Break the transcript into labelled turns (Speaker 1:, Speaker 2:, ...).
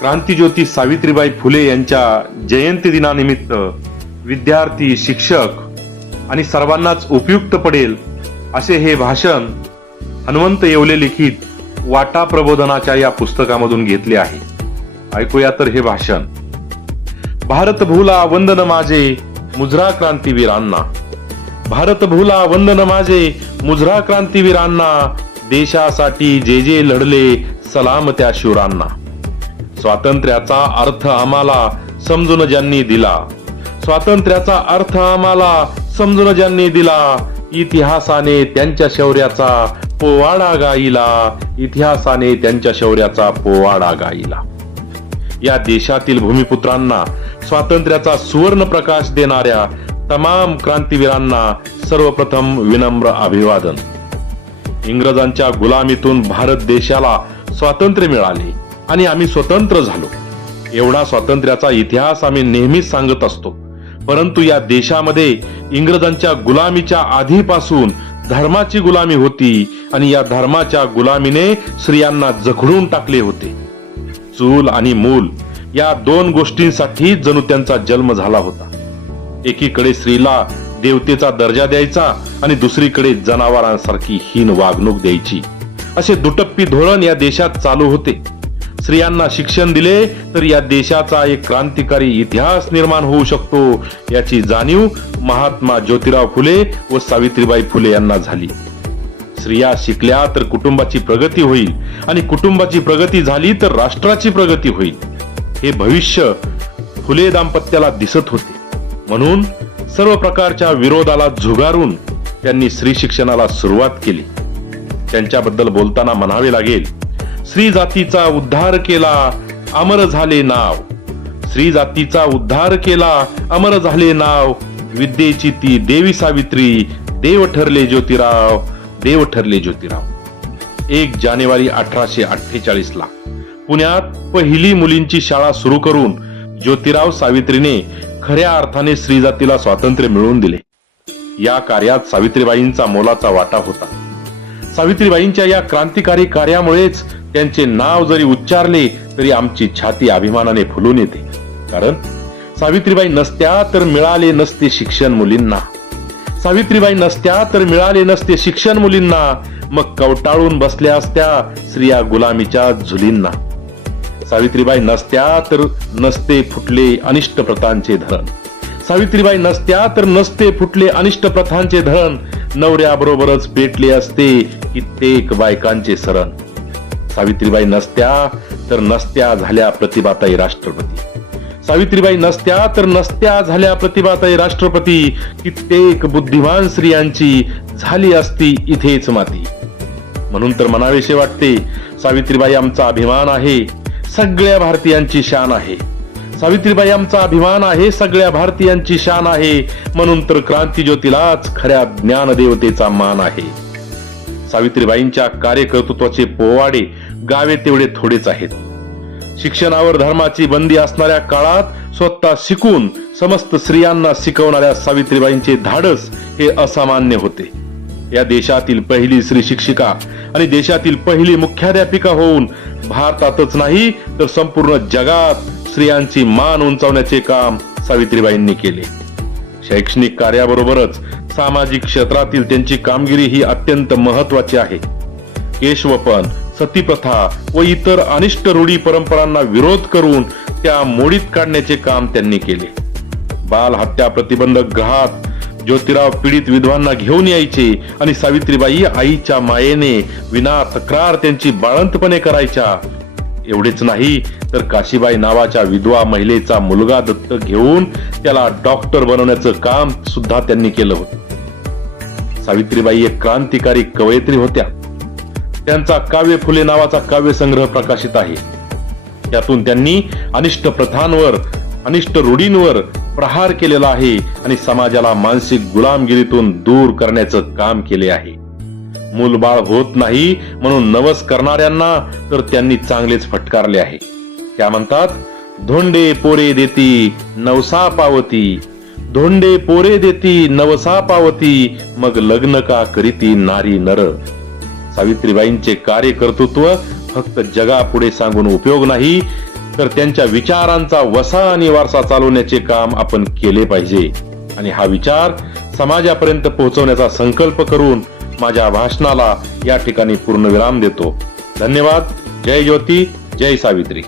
Speaker 1: क्रांतीज्योती सावित्रीबाई फुले यांच्या जयंती दिनानिमित्त विद्यार्थी शिक्षक आणि सर्वांनाच उपयुक्त पडेल असे हे भाषण हनुमंत येवले लिखित वाटा प्रबोधनाच्या या पुस्तकामधून घेतले आहे. ऐकूया तर हे भाषण. भारत भूला वंदन माझे मुजरा क्रांतीवीरांना भारत भूला वंदन माझे मुजरा क्रांतीवीरांना देशासाठी जे जे लढले सलाम त्या शूरांना. स्वातंत्र्याचा अर्थ आम्हाला समजून ज्यांनी दिला. स्वातंत्र्याचा अर्थ आम्हाला समजून ज्यांनी दिला इतिहासाने त्यांच्या शौर्याचा पोवाडा गाईला इतिहासाने त्यांच्या शौर्याचा पोवाडा गाईला या देशातील भूमिपुत्रांना स्वातंत्र्याचा सुवर्ण प्रकाश देणाऱ्या तमाम क्रांतीवीरांना सर्वप्रथम विनम्र अभिवादन. इंग्रजांच्या गुलामीतून भारत देशाला स्वातंत्र्य मिळाले. आणि आम्ही स्वतंत्र झालो. एवढा स्वातंत्र्याचा इतिहास आम्ही नेहमीच सांगत असतो. परंतु या देशामध्ये इंग्रजांच्या गुलामीच्या आधीपासून धर्माची गुलामी होती आणि या धर्माच्या गुलामीने स्त्रियांना जखडून टाकले होते. चूल आणि मूल या दोन गोष्टींसाठी जणू त्यांचा जन्म झाला होता. एकीकडे स्त्रीला देवतेचा दर्जा द्यायचा आणि दुसरीकडे जनावरांसारखी हीन वागणूक द्यायची. असे दुटप्पी धोरण या देशात चालू होते. स्त्रियांना शिक्षण दिले तर या देशाचा एक क्रांतिकारी इतिहास निर्माण होऊ शकतो. याची जाणीव महात्मा ज्योतिराव फुले व सावित्रीबाई फुले यांना झाली. स्त्रिया शिकल्या तर कुटुंबाची प्रगती होईल. आणि कुटुंबाची प्रगती झाली तर राष्ट्राची प्रगती होईल. हे भविष्य फुले दाम्पत्याला दिसत होते. म्हणून सर्व प्रकारच्या विरोधाला झुगारून त्यांनी स्त्री शिक्षणाला सुरुवात केली. त्यांच्याबद्दल बोलताना म्हणावे लागेल श्री जातीचा उद्धार केला अमर झाले नाव. श्री जातीचा उद्धार केला अमर झाले नाव. विद्येची ती देवी सावित्री देव ठरले ज्योतिराव देव ठरले ज्योतिराव. एक जानेवारी अठराशे अठ्ठेचाळीस ला पुण्यात पहिली मुलींची शाळा सुरू करून ज्योतिराव सावित्रीने खऱ्या अर्थाने श्री जातीला स्वातंत्र्य मिळवून दिले. या कार्यात सावित्रीबाईंचा मोलाचा वाटा होता. सावित्रीबाईंच्या या क्रांतिकारी कार्यामुळेच त्यांचे नाव जरी उच्चारले तरी आमची छाती अभिमानाने फुलून येते. कारण सावित्रीबाई नसत्या तर मिळाले नसते शिक्षण मुलींना. सावित्रीबाई नसत्या तर मिळाले नसते शिक्षण मुलींना. मग कवटाळून बसल्या असत्या स्त्रिया गुलामीच्या झुलींना. सावित्रीबाई नसत्या तर नसते फुटले अनिष्ट प्रथांचे धरण. सावित्रीबाई नसत्या तर नसते फुटले अनिष्ट प्रथांचे धरण. नवऱ्याबरोबरच पेटले असते कित्येक बायकांचे सरण. सावित्रीबाई नसत्या तर नसत्या झाल्या प्रतिभाताई राष्ट्रपती. सावित्रीबाई नसत्या तर नसत्या झाल्या प्रतिभाताई राष्ट्रपती. कित्येक बुद्धिमान स्त्रियांची झाली असती इथेच माती. म्हणून तर मनाविषयी वाटते सावित्रीबाई आमचा अभिमान आहे सगळ्या भारतीयांची शान आहे. सावित्रीबाई आमचा अभिमान आहे सगळ्या भारतीयांची शान आहे म्हणून तर क्रांती ज्योतीलाच खऱ्या ज्ञानदेवतेचा मान आहे. सावित्रीबाईंच्या कार्यकर्तृत्वाचे पोवाडे गावे तेवढे थोडेच आहेत. शिक्षणावर धर्माची बंदी असणाऱ्या काळात स्वतः शिकून समस्त स्त्रियांना शिकवणाऱ्या सावित्रीबाईंचे धाडस हे असामान्य होते. या देशातील पहिली स्त्री शिक्षिका आणि देशातील पहिली मुख्याध्यापिका होऊन भारतातच नाही तर संपूर्ण जगात स्त्रियांची मान उंचावण्याचे काम सावित्रीबाईंनी केले. शैक्षणिक कार्याबरोबरच सामाजिक क्षेत्रातील त्यांची कामगिरी ही अत्यंत महत्वाची आहे. केशवपण सतीप्रथा व इतर अनिष्ट रूढी परंपरांना विरोध करून त्या मोडीत काढण्याचे काम त्यांनी केले. बाल हत्या प्रतिबंधक ग्रहात ज्योतिराव पीडित विधवांना घेऊन यायचे आणि सावित्रीबाई आईच्या मायेने विना तक्रार त्यांची बाळंतपणे करायच्या. एवढेच नाही तर काशीबाई नावाच्या विधवा महिलेचा मुलगा दत्त घेऊन त्याला डॉक्टर बनवण्याचं काम सुद्धा त्यांनी केलं होतं. सावित्रीबाई एक क्रांतिकारी कवयित्री होत्या. त्यांचा काव्य फुले नावाचा काव्य संग्रह प्रकाशित आहे. त्यातून त्यांनी अनिष्ट प्रथांवर अनिष्ट रूढींवर प्रहार केलेला आहे आणि समाजाला मानसिक गुलामगिरीतून दूर करण्याचं काम केले आहे. मूलबाळ होत नाही म्हणून नवस करणाऱ्यांना तर त्यांनी चांगलेच फटकारले आहे. त्या म्हणतात धोंडे पोरे देती नवसा पावती धोंडे पोरे देती नवसा पावती मग लग्न का करीती नारी नर सावित्रीबाईंचे कार्यकर्तृत्व फक्त जगापुढे सांगून उपयोग नाही तर त्यांच्या विचारांचा वसा आणि वारसा चालवण्याचे काम आपण केले पाहिजे. आणि हा विचार समाजापर्यंत पोहोचवण्याचा संकल्प करून माझ्या भाषणाला या ठिकाणी पूर्णविराम देतो. धन्यवाद. जय ज्योती. जय सावित्री.